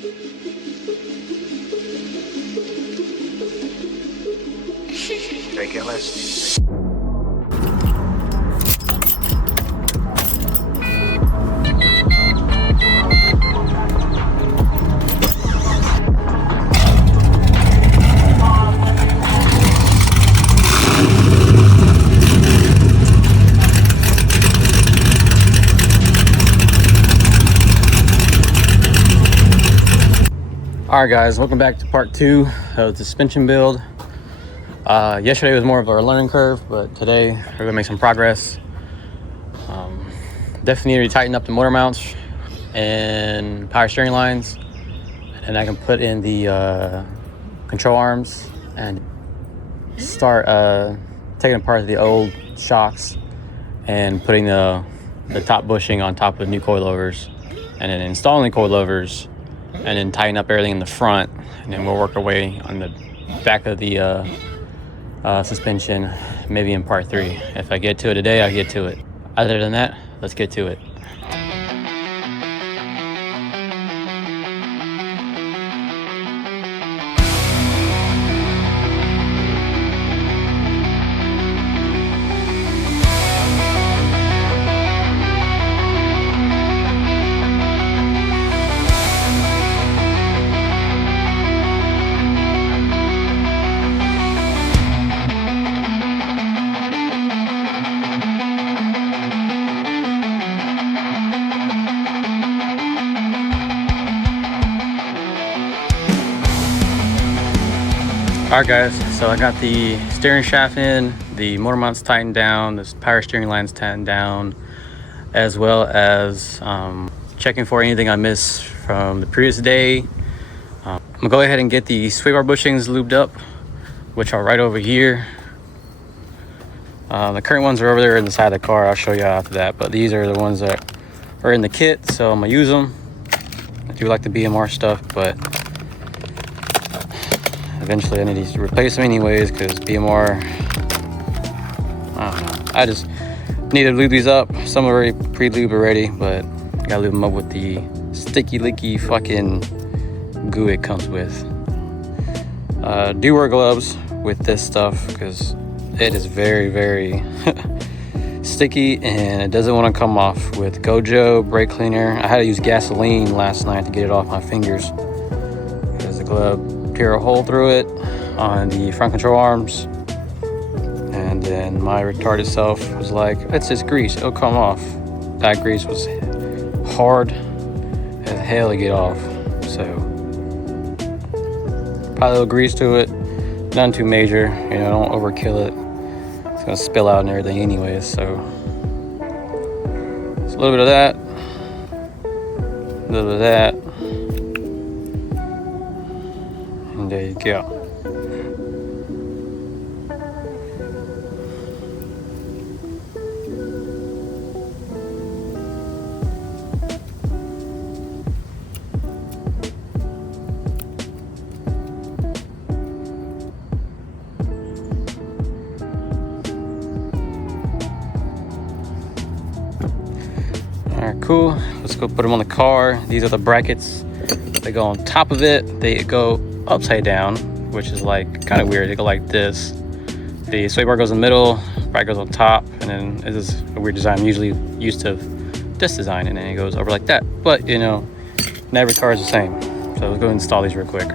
Take it less. All right, guys, welcome back to part 2 of the suspension build. Yesterday was more of our learning curve, but today we're gonna make some progress. Definitely need to tighten up the motor mounts and power steering lines, and I can put in the control arms and start taking apart the old shocks and putting the top bushing on top of new coilovers, and then installing the coilovers, and then tighten up everything in the front, and then we'll work our way on the back of the suspension, maybe in part 3. If I get to it today, I get to it. Other than that, let's get to it. Alright guys, so I got the steering shaft in, the motor mounts tightened down, the power steering lines tightened down, as well as checking for anything I missed from the previous day. I'm gonna go ahead and get the sway bar bushings lubed up, which are right over here. The current ones are over there in the side of the car. I'll show you after that, but these are the ones that are in the kit, so I'm gonna use them. I do like the BMR stuff, but eventually I need to replace them anyways, because BMR, I don't know, I just need to lube these up. Some are already pre-lubed already, but gotta lube them up with the sticky licky fucking goo it comes with. Do wear gloves with this stuff because it is very sticky and it doesn't want to come off. With Gojo brake cleaner, I had to use gasoline last night to get it off my fingers because the glove tear a hole through it on the front control arms, and then my retarded self was like, it's just grease, it'll come off. That grease was hard as hell to get off, so probably a little grease to it, none too major, you know, don't overkill it, it's gonna spill out and everything anyways. So it's a little bit of that, a little bit of that. There you go. All right, cool. Let's go put them on the car. These are the brackets. They go on top of it. They go upside down, which is like kind of weird. They go like this. The sway bar goes in the middle, bracket goes on top, and then it is a weird design. I'm usually used to this design, and then it goes over like that. But you know, not every car is the same. So let's go install these real quick.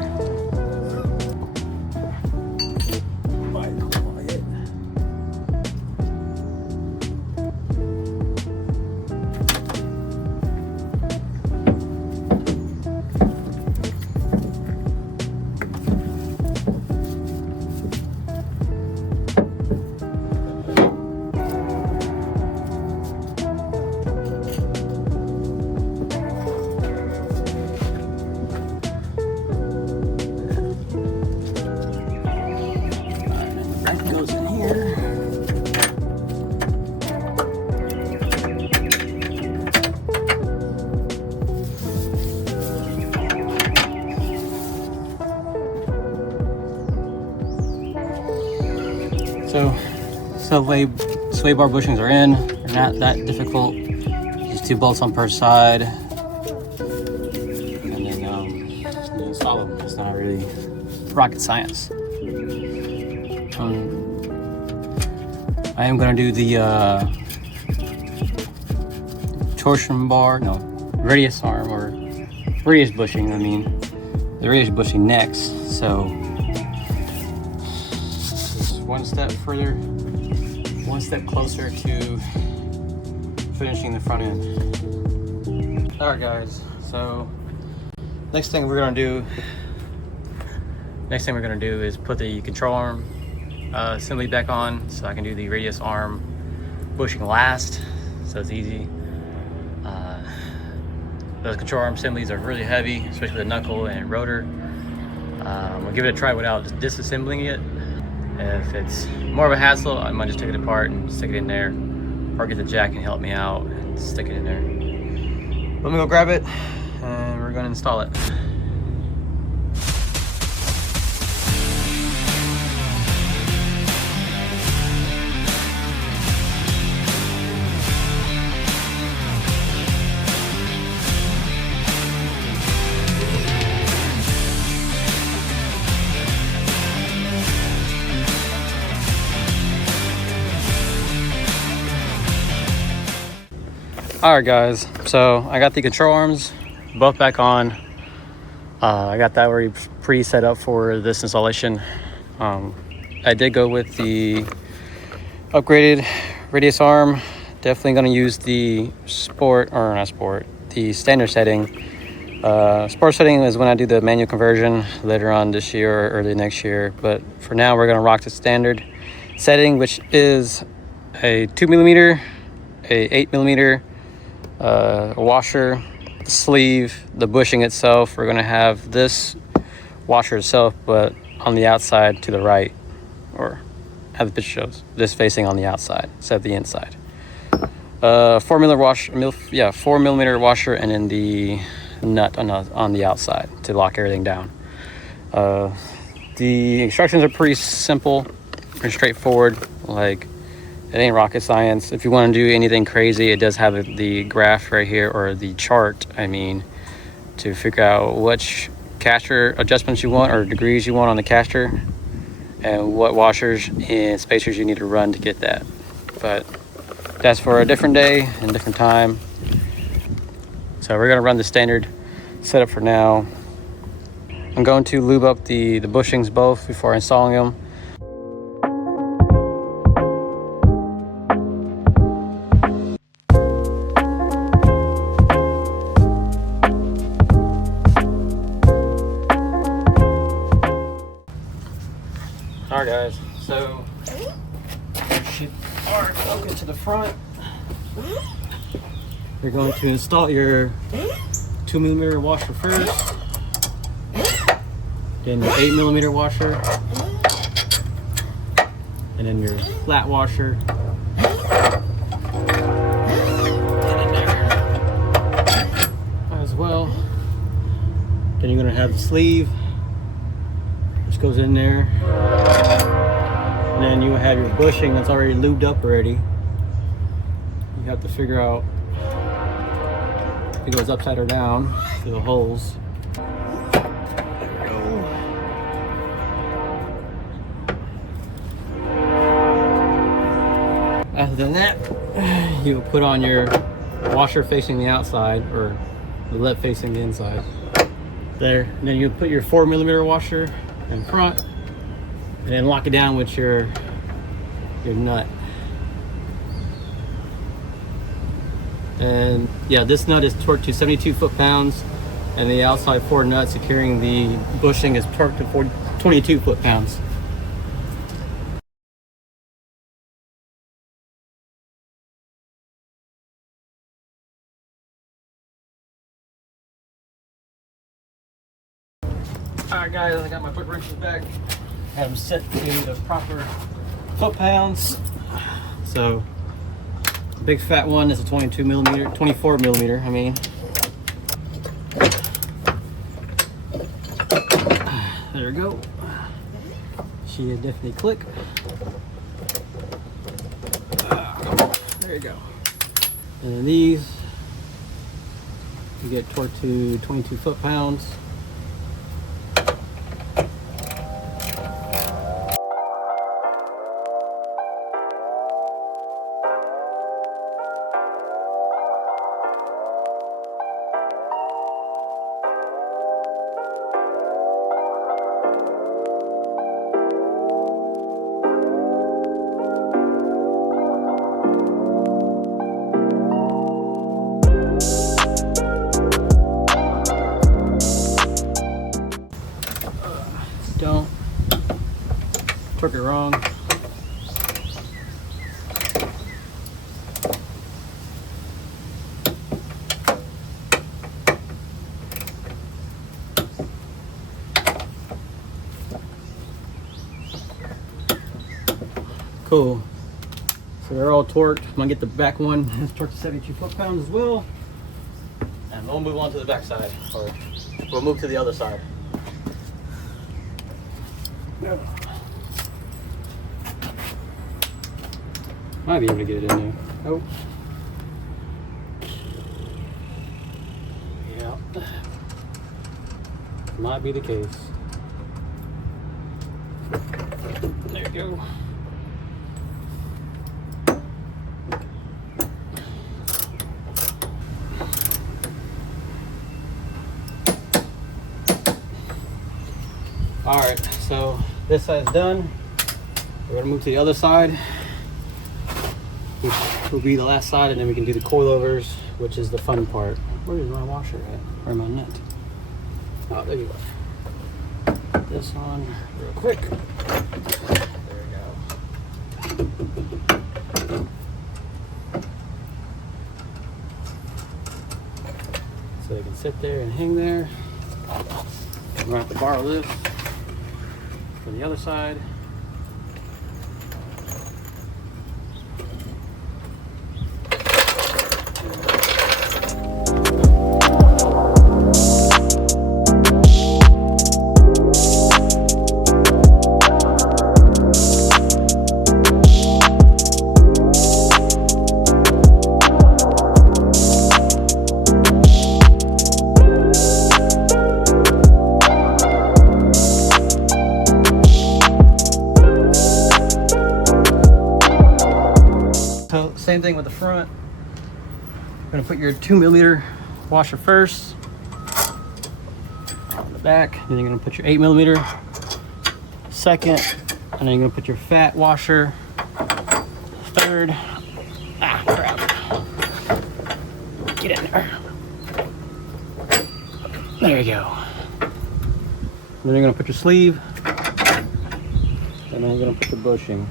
So sway bar bushings are in. They're not that difficult. Use 2 bolts on per side. And then install them. It's not really rocket science. I am gonna do the torsion bar, no, radius arm, or radius bushing, I mean. The radius bushing next, so just one step further, one step closer to finishing the front end. Alright guys, so next thing we're gonna do is put the control arm assembly back on, so I can do the radius arm bushing last, so it's easy. Those control arm assemblies are really heavy, especially the knuckle and rotor. We'll give it a try without just disassembling it. If it's more of a hassle, I might just take it apart and stick it in there, or get the jack and help me out and stick it in there. Let me go grab it and we're gonna install it. Alright guys, so I got the control arms both back on. I got that already pre-set up for this installation. I did go with the upgraded radius arm. Definitely going to use the the standard setting. Sport setting is when I do the manual conversion later on this year or early next year. But for now, we're going to rock the standard setting, which is a 2mm, a 8mm, washer, the sleeve, the bushing itself. We're going to have this washer itself, but on the outside to the right, or how the picture shows, this facing on the outside instead of the inside. 4mm washer, and then the nut on the outside to lock everything down. The instructions are pretty simple, pretty straightforward. Like, it ain't rocket science. If you want to do anything crazy, it does have the graph right here, or the chart, I mean, to figure out which caster adjustments you want or degrees you want on the caster, and what washers and spacers you need to run to get that. But that's for a different day and different time. So we're going to run the standard setup for now. I'm going to lube up the bushings both before installing them. Alright guys, so ship our focus to the front. You're going to install your 2mm washer first, then your 8mm washer, and then your flat washer. And in there as well. Then you're going to have the sleeve, which goes in there. And then you have your bushing that's already lubed up already. You have to figure out if it goes upside or down through the holes. There we go. Other than that, you will put on your washer facing the outside, or the lip facing the inside. There. And then you put your 4mm washer in front, and then lock it down with your nut. And yeah, this nut is torqued to 72 foot-pounds, and the outside 4 nuts securing the bushing is torqued to 22 foot-pounds. Alright guys, I got my foot wrenches back. Have them set to the proper foot-pounds. So, the big fat one is a 24mm, I mean. There we go. Should definitely click. There you go. And then these, you get torqued to 22 foot-pounds. torque it wrong. Cool. So they're all torqued. I'm gonna get the back one. It's torqued to 72 foot-pounds as well. And we'll move on to the back side, or we'll move to the other side. Might be able to get it in there. Nope. Yeah. Might be the case. There you go. All right, so this side's done. We're gonna move to the other side, which will be the last side, and then we can do the coilovers, which is the fun part. Where is my washer at? Or my nut? Oh, there you go. Put this on real quick. There we go. So they can sit there and hang there. We're gonna have to borrow this for the other side. So same thing with the front. You're gonna put your 2mm washer first on the back, then you're gonna put your 8mm second, and then you're gonna put your fat washer third. Ah, crap. Get in there. There you go. Then you're gonna put your sleeve, and then you're gonna put the bushing.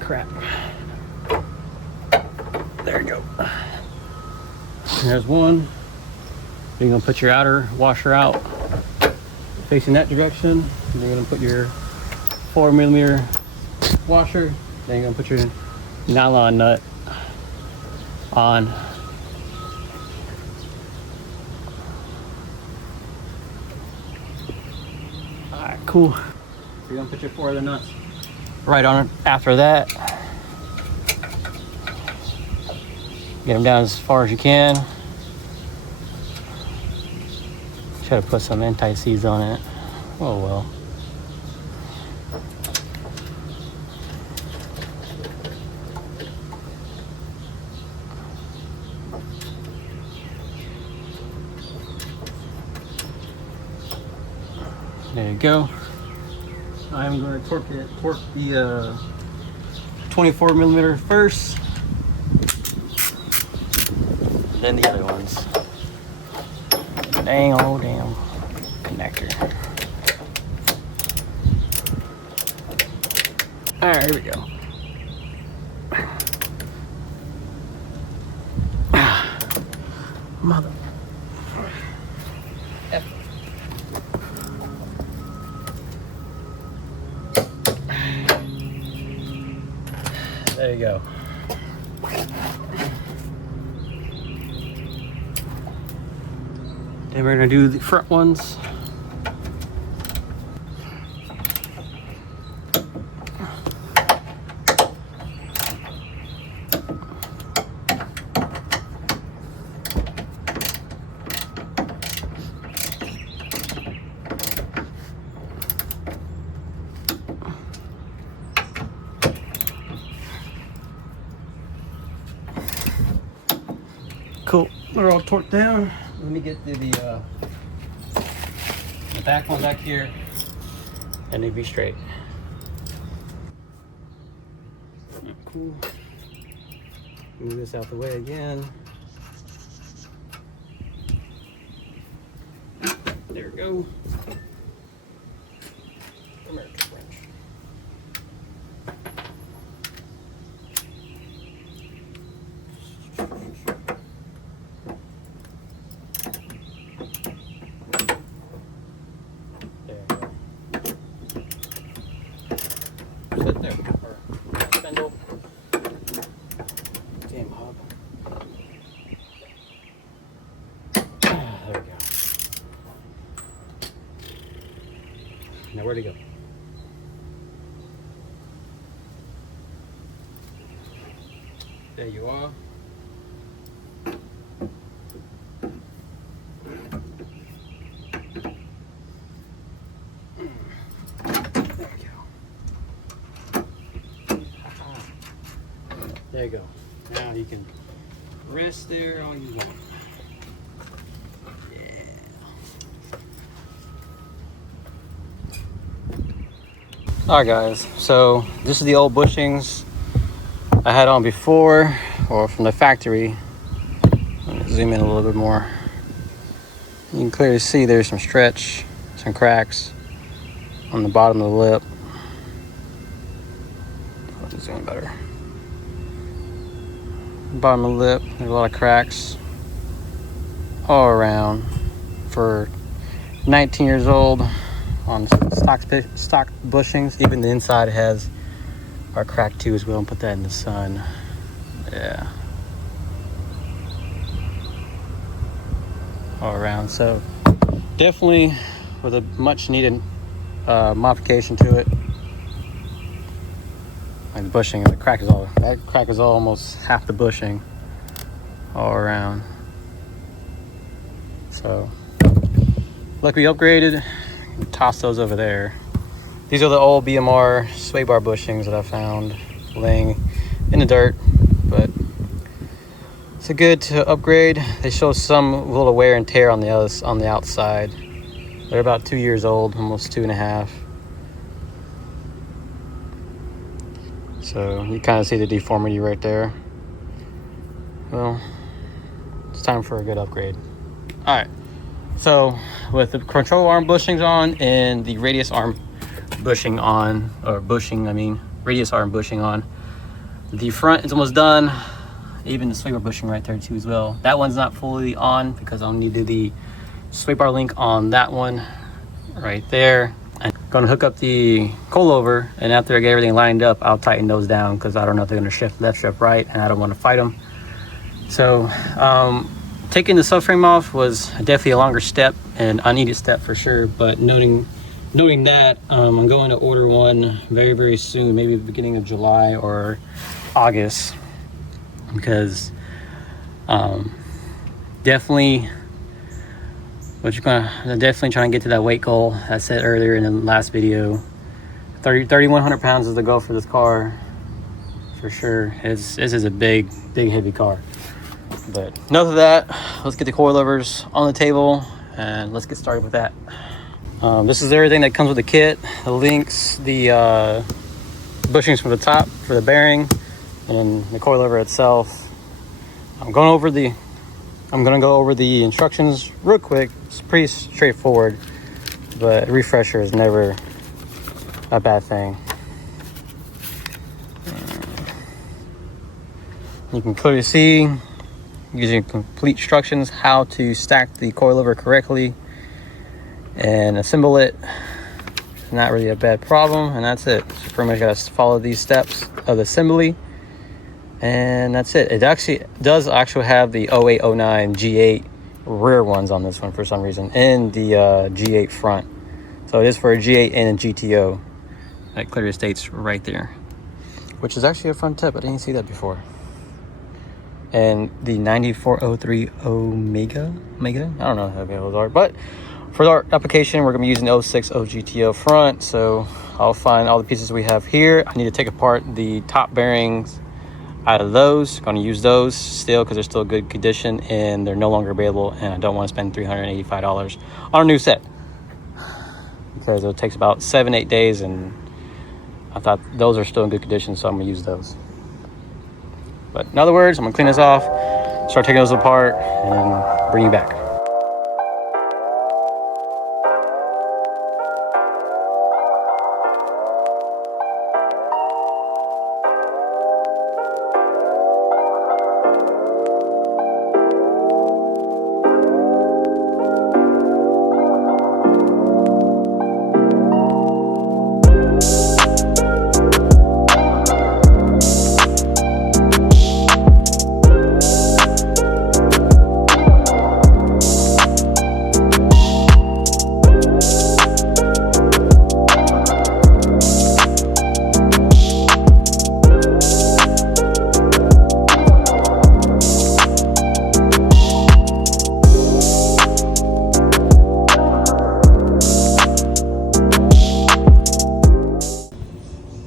Crap. There you go. There's one. You're gonna put your outer washer out facing that direction. You're gonna put your 4mm washer. Then you're gonna put your nylon nut on. Alright, cool. You're gonna put your 4 other nuts right on it after that. Get them down as far as you can. Try to put some anti-seize on it. Oh well. There you go. I'm going to torque the 24mm first, then the other ones. Dang old damn connector. All right, here we go. Mother. There you go. Then we're gonna do the front ones. Cool. They're all torqued down. Let me get the back one back here, and they'd be straight. Cool. Move this out the way again. There we go. American wrench. Sit there. Or spindle. Damn hub. There we go. Now where to go? There you are. There you go. Now you can rest there all you want. Yeah. Alright guys, so this is the old bushings I had on before, or from the factory. Let me zoom in a little bit more. You can clearly see there's some stretch, some cracks on the bottom of the lip. Let me zoom in better. Bottom of the lip, there's a lot of cracks all around. For 19 years old on stock bushings, even the inside has our crack too as well, and put that in the sun. Yeah, all around. So definitely with a much needed modification to it. Like the bushing, that crack is almost half the bushing all around. So luckily upgraded. Toss those over there. These are the old BMR sway bar bushings that I found laying in the dirt, but it's a good to upgrade. They show some little wear and tear on the outside. They're about 2 years old, almost 2.5. So you kind of see the deformity right there. Well, it's time for a good upgrade. All right, so with the control arm bushings on and the radius arm bushing on, or bushing, I mean, radius arm bushing on, the front is almost done. Even the sway bar bushing right there too as well. That one's not fully on because I'll need to do the sway bar link on that one right there. I'm gonna hook up the coilover, and after I get everything lined up, I'll tighten those down because I don't know if they're gonna shift left, shift right, and I don't want to fight them. So taking the subframe off was definitely a longer step, and unneeded step for sure, but noting that, I'm going to order one very, very soon, maybe the beginning of July or August, because definitely definitely trying to get to that weight goal I said earlier in the last video. 3,100 pounds is the goal for this car for sure. This is a big heavy car. But enough of that, let's get the coilovers on the table and let's get started with that. This is everything that comes with the kit: the links, the bushings from the top for the bearing, and the coilover itself. I'm gonna go over the instructions real quick. It's pretty straightforward, but a refresher is never a bad thing. You can clearly see, using complete instructions, how to stack the coilover correctly and assemble it. It's not really a bad problem, and that's it. So pretty much gotta follow these steps of the assembly, and that's it. It actually does have the 0809 G8 rear ones on this one for some reason, and the G8 front. So it is for a G8 and a GTO. That clearly states right there, which is actually a front tip. I didn't see that before. And the 9403 Omega, I don't know how those are, but for our application, we're gonna be using the 06 GTO front. So I'll find all the pieces we have here. I need to take apart the top bearings out of those. Gonna use those still because they're still good condition and they're no longer available, and I don't want to spend $385 on a new set because it takes about 7-8 days, and I thought those are still in good condition, so I'm gonna use those. But in other words, I'm gonna clean this off, start taking those apart, and bring you back.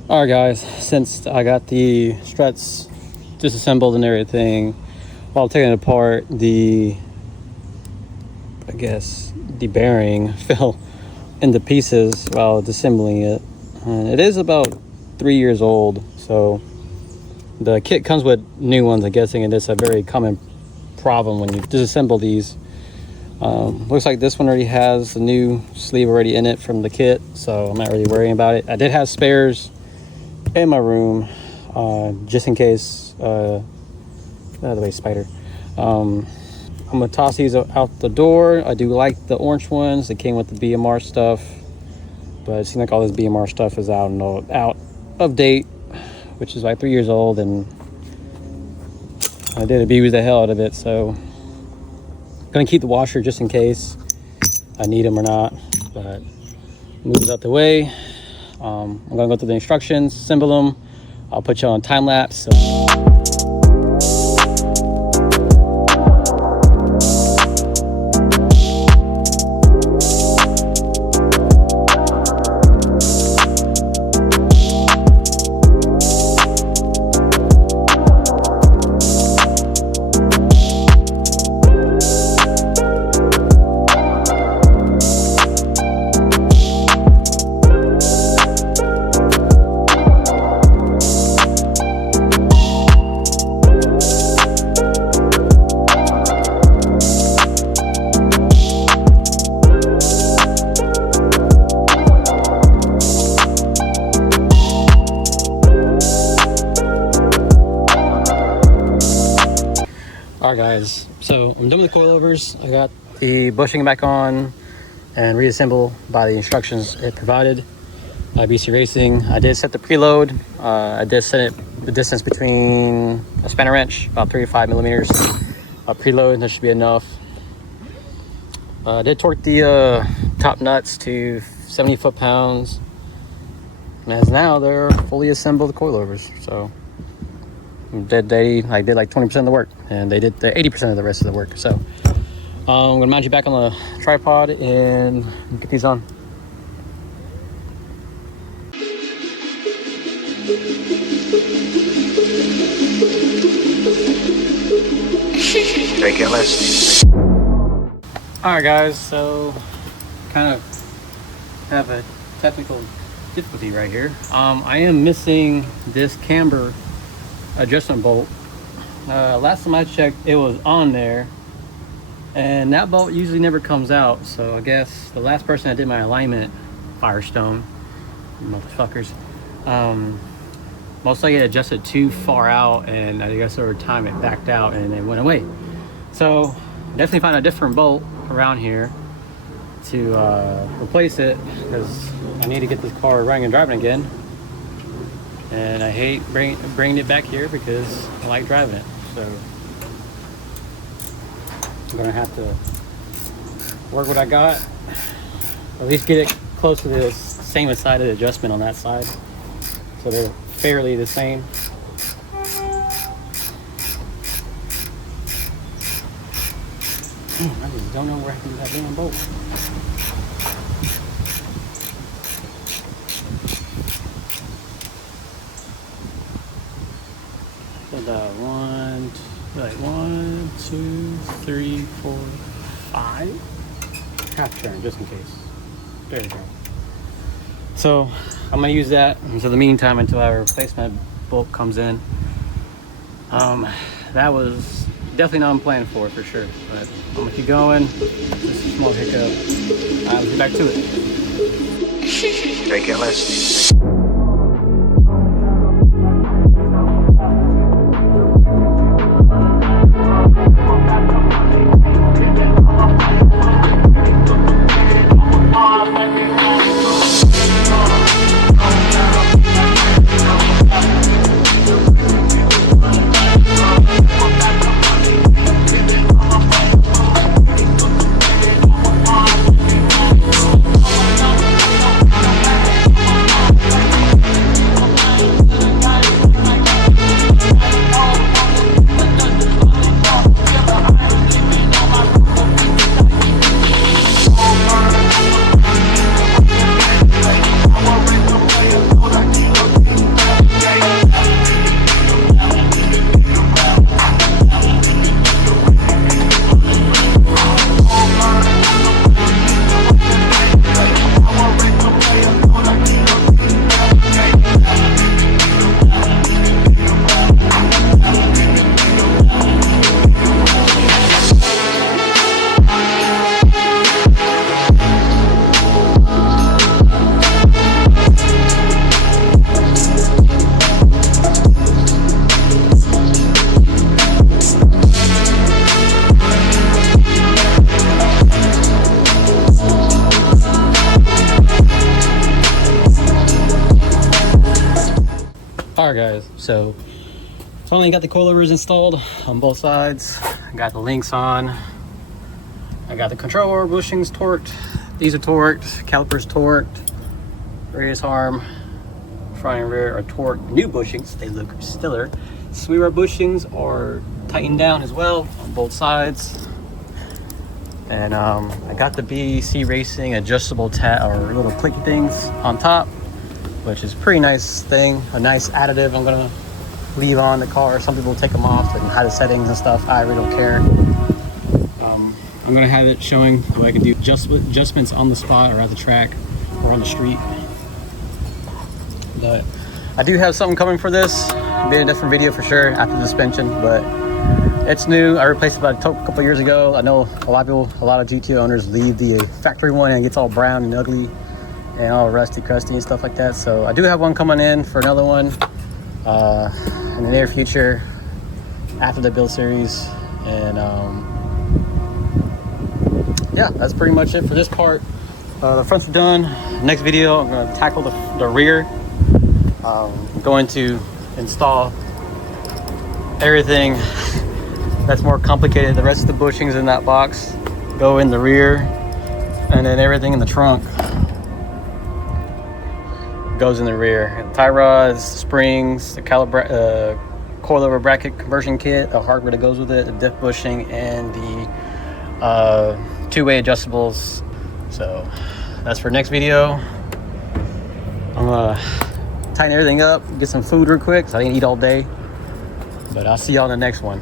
Alright guys, since I got the struts disassembled and everything, while taking it apart, the bearing fell into pieces while disassembling it. And it is about 3 years old, so the kit comes with new ones, I'm guessing, and it's a very common problem when you disassemble these. Looks like this one already has the new sleeve already in it from the kit, so I'm not really worrying about it. I did have spares in my room, just in case. Out of the way, spider. I'm gonna toss these out the door. I do like the orange ones that came with the BMR stuff, but it seems like all this BMR stuff is out of date, which is like 3 years old, and I did abuse the hell out of it. So I'm gonna keep the washer just in case I need them or not. But move it out the way. I'm gonna go through the instructions, assemble them. I'll put you on time lapse. Alright guys, so I'm done with the coilovers. I got the bushing back on and reassembled by the instructions it provided by BC Racing. I did set the preload. I did set it the distance between a spanner wrench, about 3 to 5 millimeters. Preload, that should be enough. I did torque the top nuts to 70 foot-pounds. And as now, they're fully assembled coilovers. So I did like 20% of the work, and they did the 80% of the rest of the work. So I'm gonna mount you back on the tripod and get these on. Take it less. Alright guys, so kind of have a technical difficulty right here. I am missing this camber adjustment bolt. Last time I checked, it was on there, and that bolt usually never comes out. So I guess the last person that did my alignment, Firestone motherfuckers, most likely adjusted too far out, and I guess over time it backed out and it went away. So definitely find a different bolt around here to replace it, because I need to get this car running and driving again. And I hate bringing it back here because I like driving it. So I'm gonna have to work what I got, at least get it close to the same sided adjustment on that side, so they're fairly the same. I just don't know where I can do that damn bolt. One, two, three, four, five. Half turn, just in case. There we go. So I'm gonna use that. So in the meantime, until our replacement bolt comes in, That was definitely not planned for sure, but I'm gonna keep going. Just a small hiccup. Let's get back to it. Take it less. Alright guys, so finally got the coilovers installed on both sides. I got the links on. I got the controller bushings torqued. These are torqued, calipers torqued, radius arm, front and rear are torqued. New bushings, they look stellar. Sweeper bushings are tightened down as well on both sides. And I got the BC Racing adjustable or little clicky things on top, which is a pretty nice thing, a nice additive I'm gonna leave on the car. Some people take them off and hide the settings and stuff. I really don't care. I'm gonna have it showing the way I can do adjustments on the spot or at the track or on the street. But I do have something coming for this. It'll be a different video for sure after the suspension, but it's new. I replaced it about a couple years ago. I know a lot of GTO owners leave the factory one and it gets all brown and ugly and all rusty, crusty and stuff like that. So I do have one coming in for another one in the near future after the build series. And yeah, that's pretty much it for this part. The fronts are done. Next video, I'm gonna tackle the rear. I'm going to install everything that's more complicated. The rest of the bushings in that box go in the rear, and then everything in the trunk goes in the rear. The tie rods, springs, the coilover bracket conversion kit, the hardware that goes with it, the diff bushing, and the two-way adjustables. So that's for next video. I'm gonna tighten everything up, get some food real quick because I didn't eat all day. But I'll see y'all in the next one.